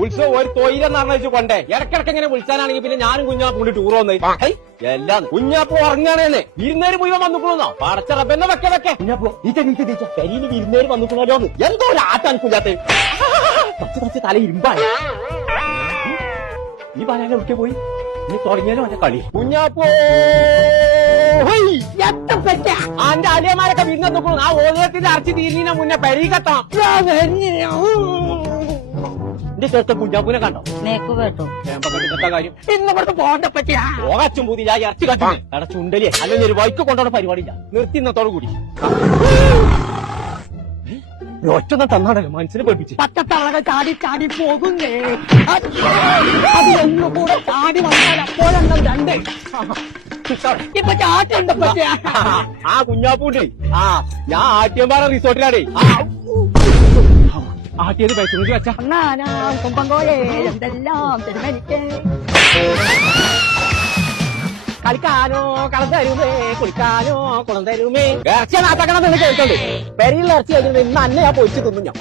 ഉത്സവം ഒരു തൊയിലെന്ന് പറഞ്ഞു കൊണ്ടേ. ഇടക്കിടക്ക് ഇങ്ങനെ വിളിച്ചാനാണെങ്കിൽ പിന്നെ ഞാനും കുഞ്ഞാപ്പ് കൊണ്ട് ടൂർ വന്നേ. എല്ലാം കുഞ്ഞാപ്പ് ഉറങ്ങാണേന്ന്. വിരുന്നേര് മുഴുവൻ വന്നിക്കണോന്നോ? പടച്ച റബ്ബെന്നെ വെക്കെ വെക്കെ. കുഞ്ഞാപ്പു നീച്ച നീച്ച നീച്ച പെരിയിൽ വിരുന്നേര് വന്നിക്കണല്ലോ എന്തോ ഒരു ആട്ടാണ് കുഞ്ഞാത്തെ കുറച്ച് കുറച്ച് തല ഇരുമ്പായി ഈ പറയാനെ എവിടെ പോയി. നീ തുടങ്ങിയാലും അതിന്റെ കളി. കുഞ്ഞാപ്പോ അന്റെ അലിയമാരൊക്കെ വിരുന്നു നോക്കണം ആ ഓലത്തിന്റെ അറച്ചി തീരുന്നതിനെ മുന്നേ പെരീകെത്താം എന്റെ ചേർത്ത കുഞ്ഞാപ്പൂനെ കണ്ടോ? നേക്കു കേട്ടോ. കെട്ടാ കാര്യം? ഇന്ന് ഇവിടുത്തെ പോകണ്ട പറ്റിയ. പോകച്ചും പൂതി ഞാൻ ഇറച്ചി കത്തി എടാ ചുണ്ടലിയെ. അല്ലെങ്കിൽ ഒരു വൈക്ക് കൊണ്ടുപോണ പരിപാടിയില്ല. നിർത്തി ഇന്നത്തോടു കൂടി. ഒറ്റ തന്നാണല്ലോ മനസ്സിനെ പഠിപ്പിച്ചു. പച്ചത്തളകൾ ചാടി ചാടി പോകുന്നേ. അത് ഒന്നുകൂടെ ചാടി വന്നാൽ അപ്പോഴെണ്ണം രണ്ട്. ഇപ്പൊ ചാട്ടുണ്ട് പറ്റിയ? ആ കുഞ്ഞാപ്പൂണ്ട് ആ ഞാൻ ആറ്റിയമ്പാറ റിസോർട്ടിലാടേ ആട്ടിയത് പൈസ വെച്ചാ. കളിക്കാനോ കളം തരുമേ കുളിക്കാനോ കുളം തരുമേ. ഇറച്ചി നാത്തക്കണം എന്ന് കേൾക്കണ്ട് ഇറച്ചി കഴിഞ്ഞിട്ട് ഇന്ന് അന്നെ ഞാൻ പൊരിച്ചു തിന്നു ഞാൻ.